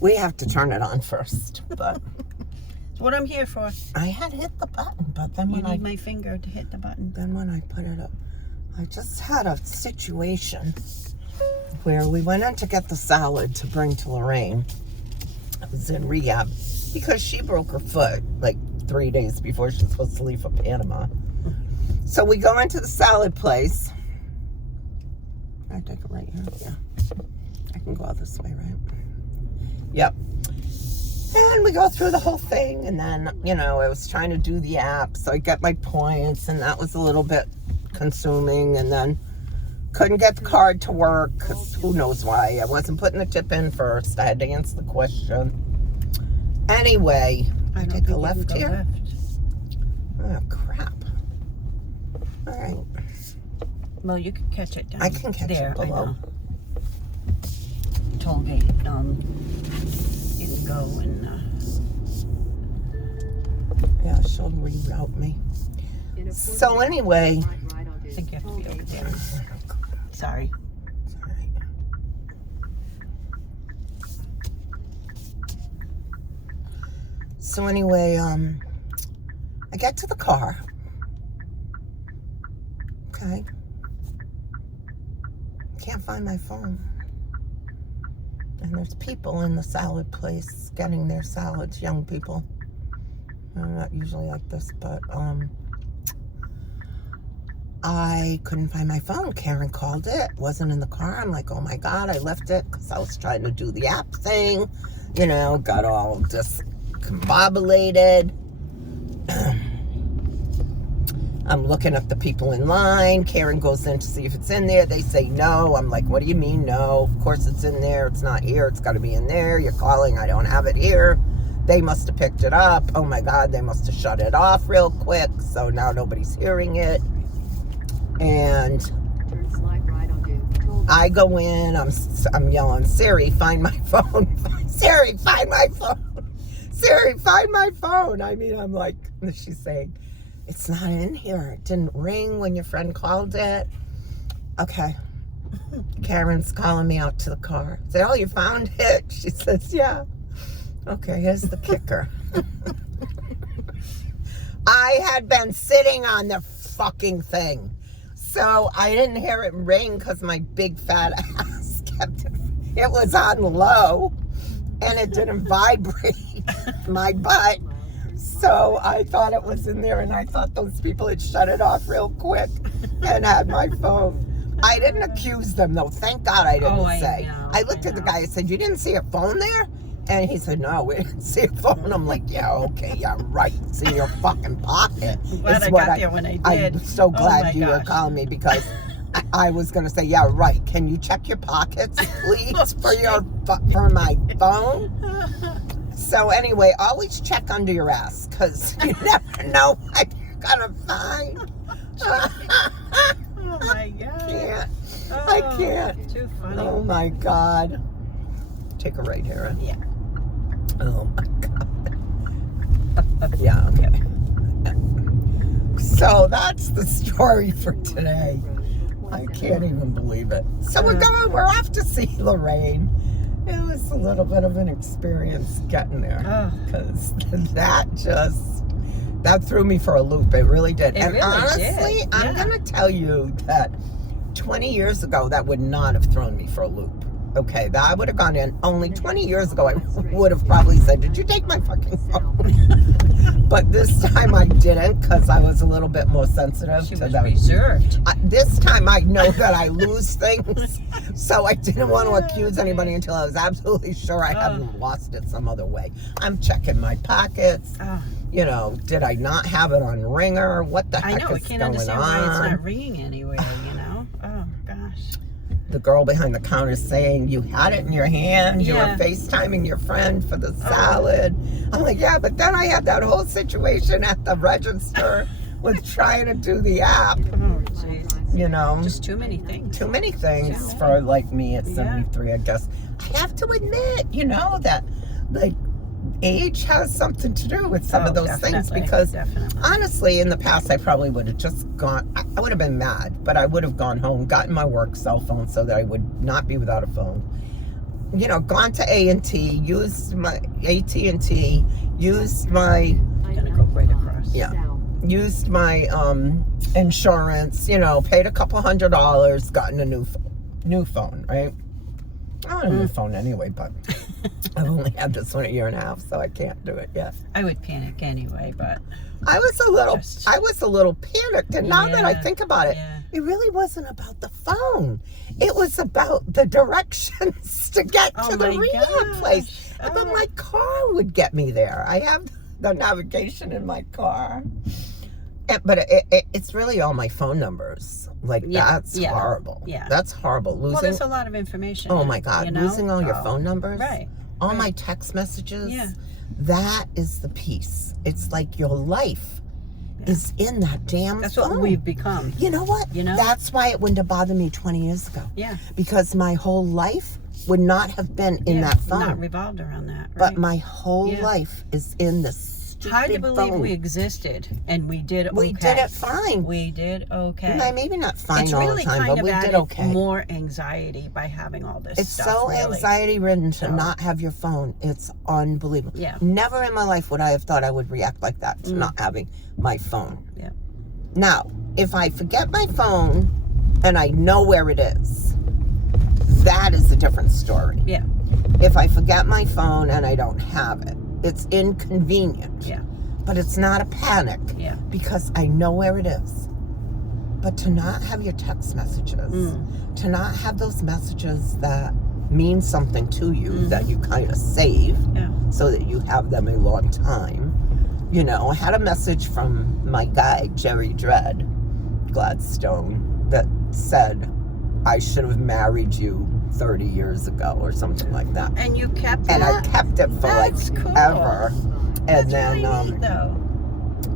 We have to turn it on first. But That's what I'm here for. I had hit the button, but then You when need my finger to hit the button. then when I put it up, I just had a situation where we went in to get the salad to bring to Lorraine. I was in rehab because she broke her foot like 3 days before she was supposed to leave for Panama. So we go into the salad place. Can I take it right here? Yeah. I can go out this way, right? Yep. And we go through the whole thing, and then, I was trying to do the app, so I get my points, and that was a little bit consuming, and then couldn't get the card to work, because who knows why. I wasn't putting the tip in first. I had to answer the question. Anyway, I take a left here. Oh, crap. All right. Well, you can catch it down I can catch there, it below. Toll gate. You can go and. Yeah, she'll reroute me. So anyway. I think you have to be over there. Sorry. Sorry. So anyway, I get to the car. Okay. Can't find my phone. And there's people in the salad place getting their salads, young people. I'm not usually like this, but I couldn't find my phone. Karen called it. Wasn't in the car. I'm like, oh my God, I left it because I was trying to do the app thing. Got all discombobulated. I'm looking up the people in line. Karen goes in to see if it's in there. They say no. I'm like, what do you mean no? Of course it's in there. It's not here. It's got to be in there. You're calling. I don't have it here. They must have picked it up. Oh my God, they must have shut it off real quick. So now nobody's hearing it. And I go in. I'm yelling, Siri, find my phone. Siri, find my phone. Siri, find my phone. I mean, I'm like, she's saying, it's not in here. It didn't ring when your friend called it. Okay. Karen's calling me out to the car. I say, oh, you found it? She says, yeah. Okay, here's the kicker. I had been sitting on the fucking thing. So I didn't hear it ring because my big fat ass kept it was on low and it didn't vibrate my butt. So I thought it was in there, and I thought those people had shut it off real quick and had my phone. I didn't accuse them, though. Thank God I didn't say. I looked at the guy and said, you didn't see a phone there? And he said, no, we didn't see a phone. I'm like, yeah, okay, yeah, right. It's in your fucking pocket. I'm glad I got there when I did. I'm so glad you were calling me because I was going to say, yeah, right. Can you check your pockets, please, for my phone? So anyway, always check under your ass because you never know what you're going to find. Oh my God. I can't. Too funny. Oh my God. Take a right here. Yeah. Oh my God. Yeah, okay. So that's the story for today. I can't even believe it. So we're off to see Lorraine. It was a little bit of an experience getting there because that threw me for a loop. It really did. And really honestly, did. I'm going to tell you that 20 years ago, that would not have thrown me for a loop. Okay, that I would have gone in. Only 20 years ago, I would have probably said, did you take my fucking phone? But this time I didn't because I was a little bit more sensitive. She was reserved. This time I know that I lose things. So I didn't want to accuse anybody until I was absolutely sure I hadn't lost it some other way. I'm checking my pockets. Did I not have it on ringer? What the heck is going on? I can't understand why it's not ringing anywhere, Oh, gosh. The girl behind the counter saying you had it in your hand, you were FaceTiming your friend for the salad. I'm like, yeah, but then I had that whole situation at the register with trying to do the app. Oh, geez. Just too many things. Too many things for like me at 73, I guess. I have to admit, that like age has something to do with some of those things because honestly, in the past, I probably would have just gone, I would have been mad, but I would have gone home, gotten my work cell phone so that I would not be without a phone. gone to A&T, used my AT&T, used my I'm gonna go right across. Yeah. used my insurance, paid a couple $100, gotten a new phone, right? I want a new phone anyway, but I've only had this one a year and a half, so I can't do it yet. I would panic anyway, but I was a little panicked, and now that I Yeah, think about it, yeah. it really wasn't about the phone. It was about the directions to get Oh to the my rehab gosh. place. But Oh. my car would get me there. I have the navigation in my car. But it's really all my phone numbers. Like, Yeah, that's yeah, horrible. yeah. That's horrible. well, Losing, there's a lot of information. oh my God, losing all your So, phone numbers. Right. All right. my text messages. Yeah. That is the piece. It's like your life Yeah. is in that damn That's phone. what we've become. You know what? You know? That's why it wouldn't have bothered me 20 years ago. Yeah. Because my whole life would not have been in Yeah, that phone. Not revolved around that. Right? But my whole Yeah. life is in this stupid Hard to believe phone. we existed and we did okay. We did it fine. We did okay. Maybe not fine It's all really the time, kind but of we did added okay. more anxiety by having all this It's stuff. so really. anxiety ridden to So- not have your phone. It's unbelievable. Yeah. Never in my life would I have thought I would react like that to not having my phone. Yeah. Now, if I forget my phone and I know where it is, that is a different story. Yeah. If I forget my phone and I don't have it, it's inconvenient. Yeah. But it's not a panic Yeah. because I know where it is. But to not have your text messages, to not have those messages that mean something to you that you kind of save Yeah. so that you have them a long time. I had a message from my guy, Jerry Dredd, Gladstone, that said, I should have married you 30 years ago or something like that. And you kept And I that? kept it for That's like cool. ever. And That's then, really neat, though.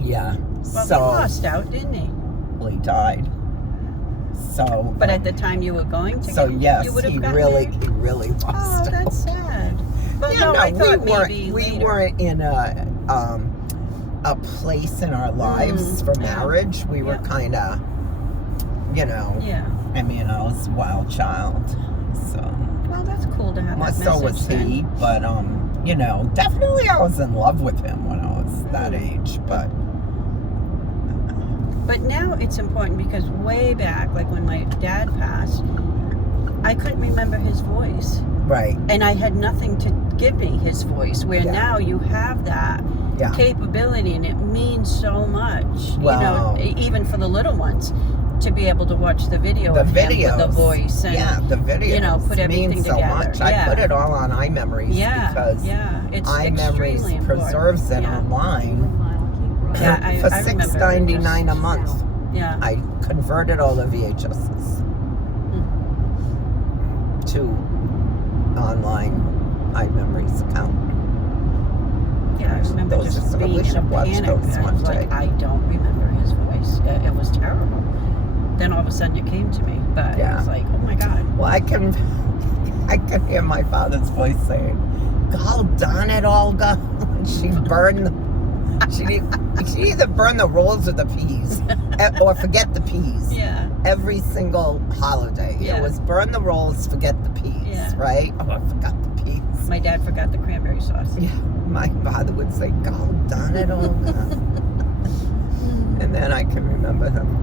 yeah. Well, So he lost out, didn't he? he died. So, But at the time you were going to so get, yes, you would have he gotten really married? lost Oh, out. that's sad. But Yeah, no, I thought we maybe we later. weren't in a place in our lives for yeah. marriage. We were Yeah. kind of, Yeah. I was a wild child. So, Well, that's cool to have well, that so message was then. he. But definitely I was in love with him when I was that age. But But now it's important because way back, like when my dad passed, I couldn't remember his voice. right, And I had nothing to give me his voice, where Yeah. now you have that yeah, capability and it means so much. Wow. Even for the little ones, to be able to watch the video the of him videos, with the voice and yeah, the videos, put everything mean so together. much. Yeah. I put it all on iMemories because it's iMemories extremely important. preserves it Yeah. online Yeah, for I remember $6.99 a month. Yeah. I converted all the VHSs to online iMemories account. Yeah, I remember Those just are- we being in should a watch panic. those I one was like, day. I don't remember his voice. It was terrible. Then all of a sudden it came to me, but Yeah. it was like, oh my God. Well, I can hear my father's voice saying, "God darn it, Olga!" She burned the. She either burned the rolls or the peas, or forget the peas. Yeah. Every single holiday, Yeah. it was burn the rolls, forget the peas. Yeah. Right? Oh, I forgot the peas. My dad forgot the cranberry sauce. Yeah, my father would say, "God darn it, Olga." And then I can remember him.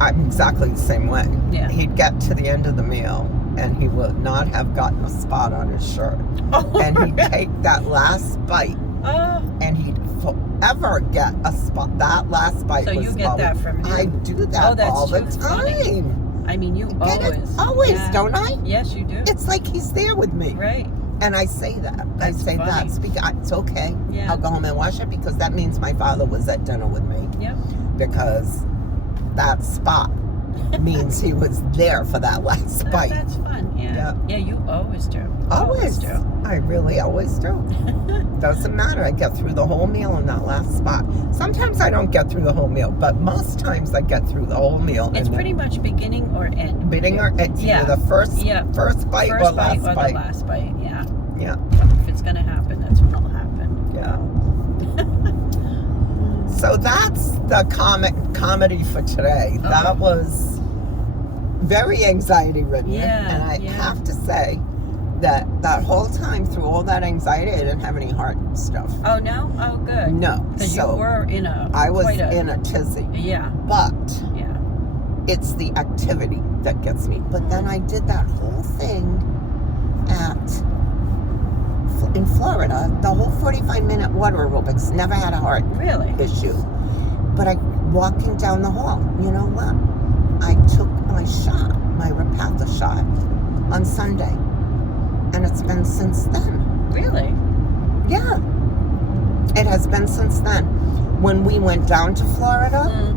I'm exactly the same way. Yeah. He'd get to the end of the meal and he would not have gotten a spot on his shirt. Oh, And he'd take that last bite oh, and he'd forever get a spot. That last bite So was you get that from him? I do Oh, that that's all the too time. funny. I mean, you Get it? always. Always, Yeah. don't I? Yes, you do. It's like he's there with me. Right. And I say that. That's I say funny. it's okay. Yeah. I'll go home and wash it because that means my father was at dinner with me. Yep. Because that spot means he was there for that last bite. That's fun. Yeah. Yeah. Yeah, you always do. Always. do. I really always do. Doesn't matter. I get through the whole meal in that last spot. Sometimes I don't get through the whole meal, but most times I get through the whole meal. It's and pretty much beginning or end. bidding or it's Yeah. either the first Yeah. first bite First or bite last or bite. the last bite. Yeah. Yeah. If it's gonna happen, that's when it'll happen. Yeah. So that's the comedy for today. Oh. That was very anxiety ridden. Yeah, And I yeah. have to say that whole time through all that anxiety, I didn't have any heart stuff. Oh, no? Oh, good. No. Because So you were in a... I was quite a, in a tizzy. Yeah, But yeah. it's the activity that gets me. But then I did that whole thing in Florida, the whole 45-minute water aerobics, never had a heart Really? issue. But walking down the hall, you know what? I took my shot, my Repatha shot, on Sunday. And it's been since then. Really? Yeah. It has been since then. When we went down to Florida,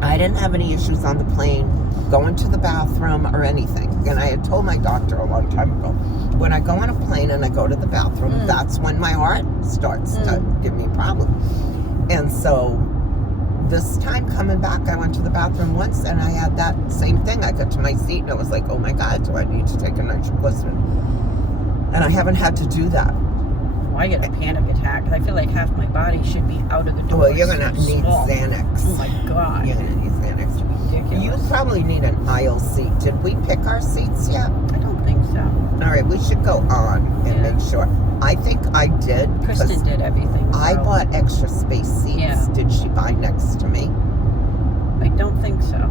I didn't have any issues on the plane, going to the bathroom or anything. And I had told my doctor a long time ago, when I go on a plane and I go to the bathroom, that's when my heart starts to give me a problem. And so this time coming back, I went to the bathroom once and I had that same thing. I got to my seat and I was like, oh my God, do I need to take a nitroglycerin? And I haven't had to do that. Well, I get a panic attack. I feel like half my body should be out of the door. Well, you're going to It's need small. Xanax. Oh my God. You're going to need Xanax. It's ridiculous. You probably need an aisle seat. Did we pick our seats yet? I don't think so. All right, we should go on and Yeah. make sure. I think I did because Kristen did everything. I so bought extra space seats. Yeah. Did she buy next to me? I don't think so.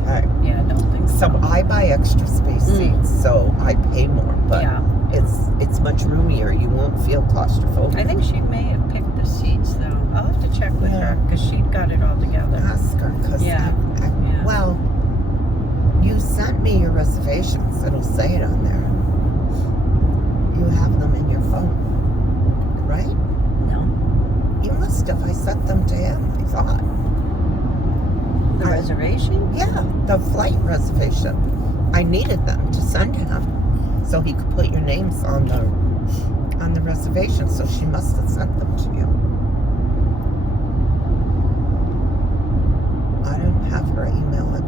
Okay. Yeah, I don't think so. So I buy extra space seats, so I pay more, but Yeah. it's much roomier. You won't feel claustrophobic. I think she may have picked the seats, though. I'll have to check with Yeah. her because she got it all together. Ask her, because Yeah. Yeah. well, you sent me your reservations. It'll say it on there. You have them in your phone, right? No. You must have. I sent them to him, I thought. The reservation? Yeah, the flight reservation. I needed them to send him so he could put your names on the reservation. So she must have sent them to you. I didn't have her email. Her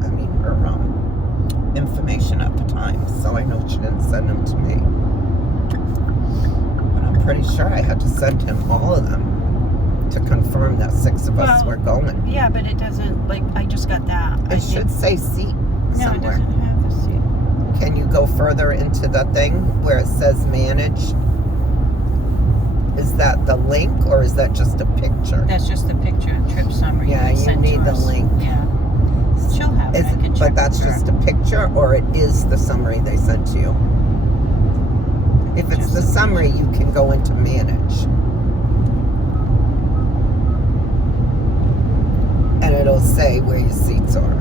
information at the time, so I know she didn't send them to me. But I'm pretty sure I had to send him all of them to confirm that 6 of us Well, were going. Yeah, but it doesn't, like, I just got that. It should say seat No, it somewhere. doesn't have a seat. Can you go further into the thing where it says manage? Is that the link or is that just a picture? That's just the picture and trip summary. Yeah, that's you sent need to the us. link. Yeah. She'll have it. I can check But that's with her. just a picture or it is the summary they sent to you? If it's Just the a summary, you can go into manage. And it'll say where your seats are.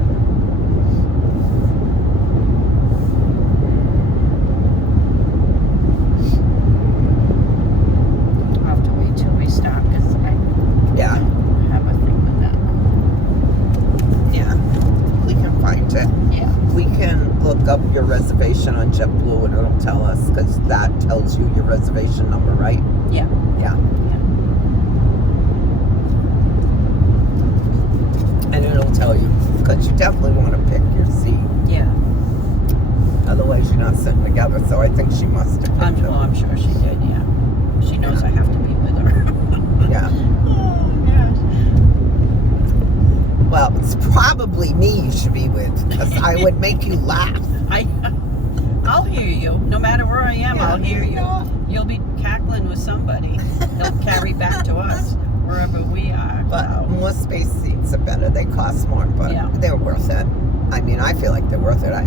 I'll have to wait till we stop because I Yeah, have a thing with that. yeah. We can find it. Yeah. We can look up your reservation on JetBlue and it'll tell us because that tells you your reservation number, right? Yeah. Yeah. And it'll tell you because you definitely want to pick your seat. Yeah. Otherwise, you're not sitting together. So I think she must have picked Well, I'm sure she did, yeah. She knows I have to be with her. them. Yeah. Oh, gosh. Well, it's probably me you should be with because I would make you laugh. I'll hear you. No matter where I am, Yeah, I'll hear you. yeah. You'll be cackling with somebody. They'll carry back to us wherever we are. But so. more space seats are better. They cost more, but Yeah. they're worth it. I mean, I feel like they're worth it. Are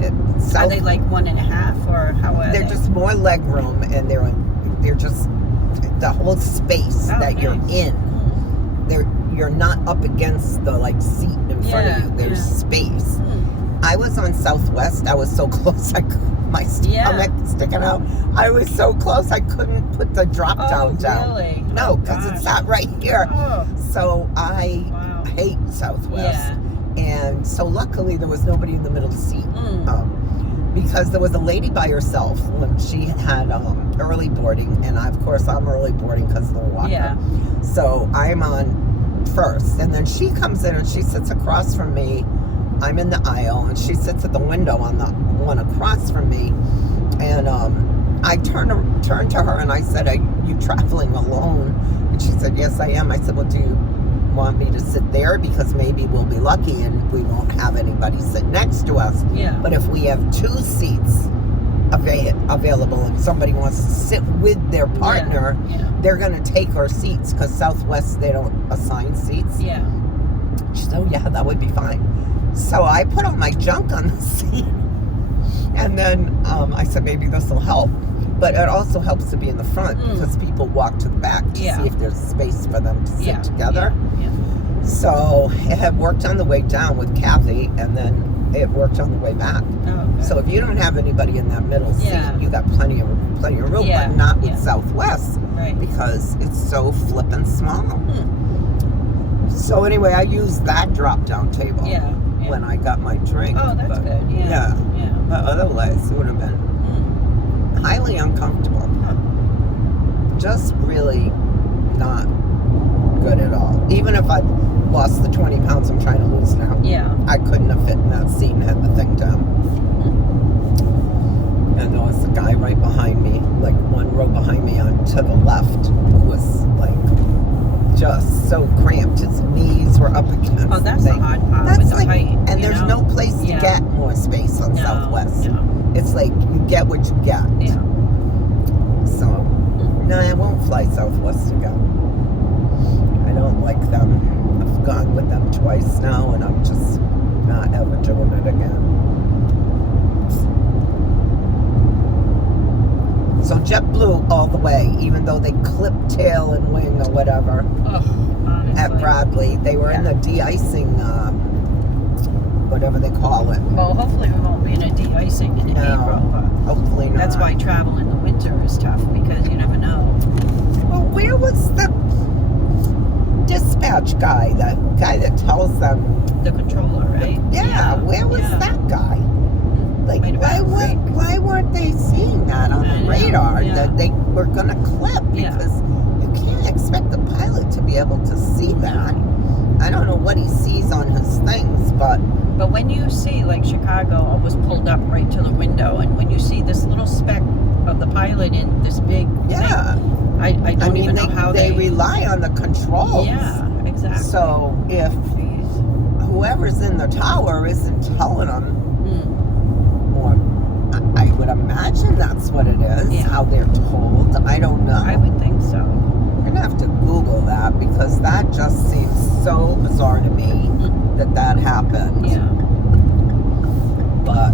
they like 1.5 or how are They're they? just more leg room, and they're just the whole space Oh, that you're nice. in. You're not up against the like seat in front Yeah, of you. There's yeah. space. I was on Southwest. I was so close. My stomach sticking out. I was so close. I couldn't put the drop down down. Really? No, Oh, because gosh. it's not right here. Oh, So I wow. hate Southwest. Yeah. And so luckily there was nobody in the middle seat. Because there was a lady by herself when she had early boarding, and of course I'm early boarding because of the walker. Yeah. So I'm on first, and then she comes in and she sits across from me. I'm in the aisle, and she sits at the window on the one across from me. And I turned to her and I said, "Are you traveling alone?" And she said, "Yes, I am." I said, "Well, do you want me to sit there because maybe we'll be lucky and we won't have anybody sit next to us. Yeah. But if we have 2 seats available and somebody wants to sit with their partner, Yeah. they're going to take our seats because Southwest, they don't assign seats. Yeah. She said, oh, yeah, that would be fine. So I put all my junk on the seat. And then I said, maybe this will help. But it also helps to be in the front because people walk to the back to see if there's space for them to sit together. Yeah. So it had worked on the way down with Kathy, and then it worked on the way back. Oh, okay. So if you don't have anybody in that middle seat, you got plenty of room, Yeah. but not with Southwest Right. because it's so flippin' small. So anyway, I used that drop-down table when I got my drink. Oh, that's but, good. Yeah. But otherwise, it would have been highly uncomfortable. Just really not good at all. Even if I lost the 20 pounds I'm trying to lose now, I couldn't have fit in that seat and had the thing down. And there was a guy right behind me, like 1 row behind me on to the left, who was like just so cramped. His knees were up against Oh, that's the hard part with the height. And there's no place to get more space on Southwest. No. It's like you get what you get. Yeah. So, no, I won't fly Southwest again. I don't like them. I've gone with them twice now, and I'm just not ever doing it again. So JetBlue all the way, even though they clip tail and wing or whatever Honestly. at Bradley. They were in the de-icing, whatever they call it. Well, hopefully we won't be in a de-icing in April. But Hopefully not. that's why travel in the winter is tough because you never know. Well, where was the dispatch guy? The guy that tells them? The controller, right? Yeah, where was that guy? Like, Might have been why weren't they seeing that on the radar that they were going to clip? Because you can't expect the pilot to be able to see that. I don't know what he sees on his things, but when you see, like, Chicago almost pulled up right to the window, and when you see this little speck of the pilot in this big thing, I don't even know how they rely on the controls. Yeah, exactly. So if whoever's in the tower isn't telling them, or I would imagine that's what it is, how they're told. I don't know. I would think so. We're going to have to Google that because that just seems so bizarre to me that happened. Yeah. But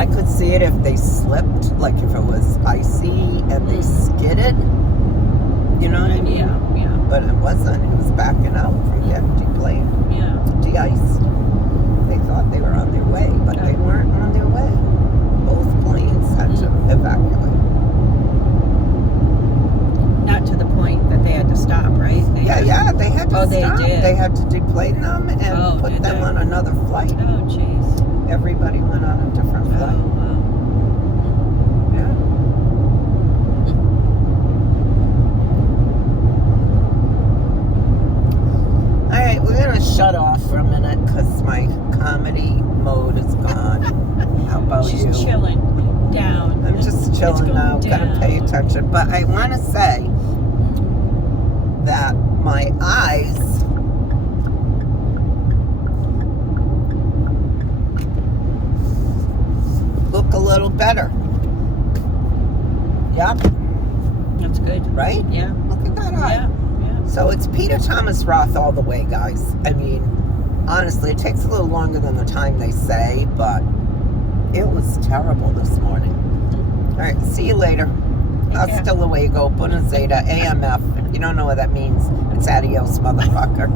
I could see it if they slipped, like if it was icy and they skidded. You know what I mean? Yeah. But it wasn't. It was backing out from getting de-iced. They thought they were on their way, but they weren't on their way. Both planes had to evacuate. Not to the point that they had to stop, right? They They had to stop. they did. They had to deplane them and put them on another flight. Oh, jeez. Everybody went on a different flight. Oh, wow. Yeah. All right, we're gonna shut off for a minute because my comedy mode is gone. How about you? She's chilling down. I'm just chilling now, gotta pay attention. But I want to say that my eyes look a little better. Yep. That's good. Right? Yeah. Look at that eye. Yeah. So it's Peter Thomas Roth all the way, guys. I mean, honestly, it takes a little longer than the time they say, but it was terrible this morning. All right, see you later. Hasta luego, buena zeta, AMF. You don't know what that means. It's adios, motherfucker.